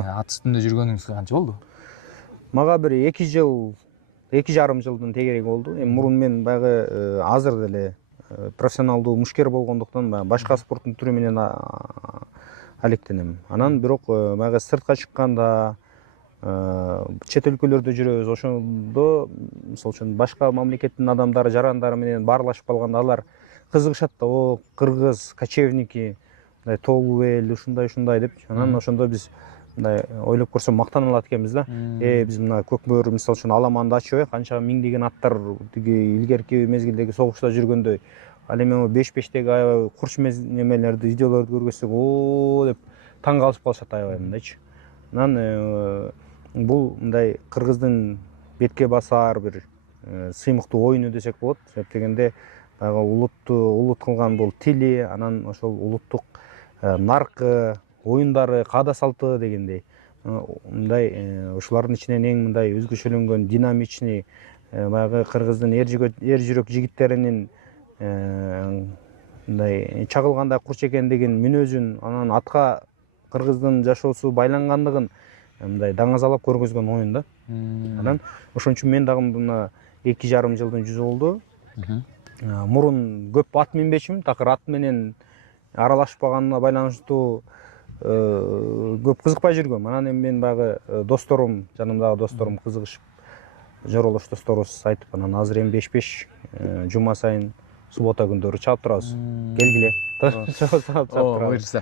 Ат үстүндө жүргөнүңүзгө канча болду? Мага бир 2 жыл, 2,5 жылдын тегереги болду. Эми мурун мен баягы азыр деле профессионалдуу мушкер болгондуктан башка спорттун түрү менен алектенем. Анан бирок баягы сыртка чыкканда, чет өлкөлөрдө жүрөбүз. Ошондо мисалы үчүн башка мамлекеттин адамдары, жарандары менен баарлашып калганда алар кызыгышат да, о, кыргыз кочевники, мындай тоолуу эл, ушундай деп. Анан ошондо биз мындай ойлоп көрсөм мактаналат экенбиз да. Биз мына Көкбөр мисалы үчүн Аламанды ачып канча миңдеген аттар тиги илгерки мезгилдеги согушта жүргөндө, ал эми 5-5теги аябай курч немелерди, видеолорду көргөзсөк, о деп таң калышып калышат аябай мындайчы. Анан бул мындай кыргыздын бетке басар бир сыймыктуу оюну десек болот. Себеп дегенде баягы улут кылган бул тили, анан ошол улуттук наркы, оюндары, каада салты дегендей. Мындай ушулардын ичинен эң мындай өзгөчөлөнгөн, динамичный, баягы кыргыздын эр жүрөк жигиттеринин мындай чагылганда курч экендигин, мүнөзүн, анан атка кыргыздын жашоосу байлангандыгын мындай даңазалап көргөзгөн оюн да. Анан ошон үчүн мен дагы мына 2,5 жылдын жүзү болду. Мурун көп ат минбечүмүн, такыр ат менен аралашпаганына байланыштуу көп кызыкпай жүргөм. Анан эми мен баягы досторум, жанымдагы досторум кызыгышып, жоролош досторубуз айтып, анан азыр эми 5-5 жума сайын суббота күндөрү чаап турабыз. Келгиле. Чаап турабыз.